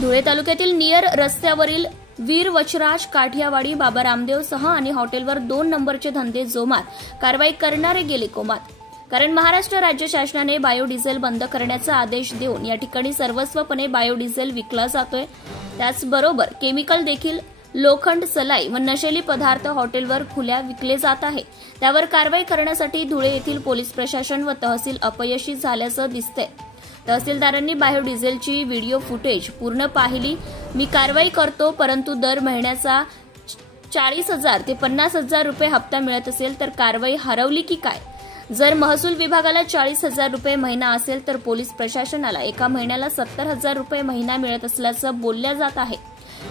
धुळे तालुक्यातील नियर रस्त्यावरील वीर वचराज काठियावाडी बाबा रामदेवसह आणि हॉटेलवर 2 नंबरचे धंदे जोमात कारवाई करणारे गेले कोमात. कारण महाराष्ट्र राज्य शासनाने बायोडिझेल बंद करण्याचा आदेश देऊन या ठिकाणी सर्वस्वपणे बायोडिझेल विकला जातोय. त्याचबरोबर केमिकल देखील लोखंड, सलाई व नशेली पदार्थ हॉटेलवर खुल्या विकले जात आहे. त्यावर कारवाई करण्यासाठी धुळे येथील पोलीस प्रशासन व तहसील अपयशी झाल्याचं दिसतंय. तहसीलदारांनी बायोडिझेलची व्हिडिओ फुटेज पूर्ण पाहिली. मी कारवाई करतो, परंतु दर महिन्याचा 40,000 ते 50,000 रुपये हप्ता मिळत असेल तर कारवाई हरवली की काय? जर महसूल विभागाला 40,000 रुपये महिना असेल तर पोलीस प्रशासनाला एका महिन्याला 70,000 रुपये महिना मिळत असल्याचं बोलल्या जात आहे.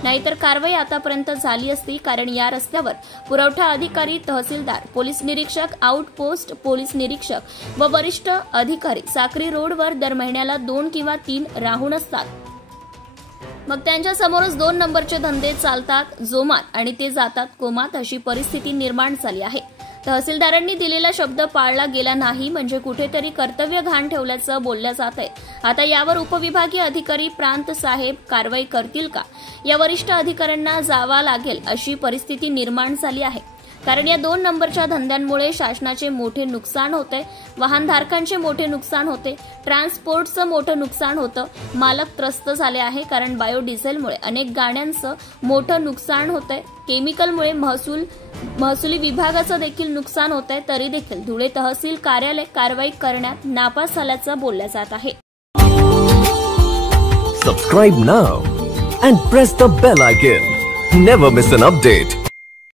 नाहीतर कारवाई आतापर्यंत झाली असती. कारण या रस्त्यावर पुरवठा अधिकारी, तहसीलदार, पोलीस निरीक्षक, आउटपोस्ट पोलीस निरीक्षक व वरिष्ठ अधिकारी साक्री रोडवर दर महिन्याला 2 किंवा 3 राहून असतात. मग त्यांच्या समोरच 2 नंबरचे धंदे चालतात जोमात आणि ते जातात कोमात, अशी परिस्थिती निर्माण झाली आहे. तहसीलदारांनी दिलेला शब्द पाळला गेला नाही म्हणजे कुठेतरी कर्तव्य घाण ठेवल्याचं बोलल्या जात आहे. आता यावर उपविभागीय अधिकारी प्रांत साहेब कारवाई करतील का? या वरिष्ठ अधिकाऱ्यांना जावा लागेल अशी परिस्थिती निर्माण झाली आहे. कारण या 2 नंबरच्या धंद्यांमुळे शासनाचे मोठे नुकसान होते, वाहनधारकांचे मोठे नुकसान होते, ट्रान्सपोर्टचं मोठं नुकसान होतं, मालक त्रस्त झाले आहे. कारण बायोडिझेलमुळे अनेक गाड्यांचं मोठं नुकसान होतंय. केमिकलमुळे महसुली विभागाचं देखील नुकसान होतंय. तरी देखील धुळे तहसील कार्यालय कारवाई करण्यात नापास झाल्याचं बोललं जात आहे. Subscribe now and press the bell icon. Never miss an update.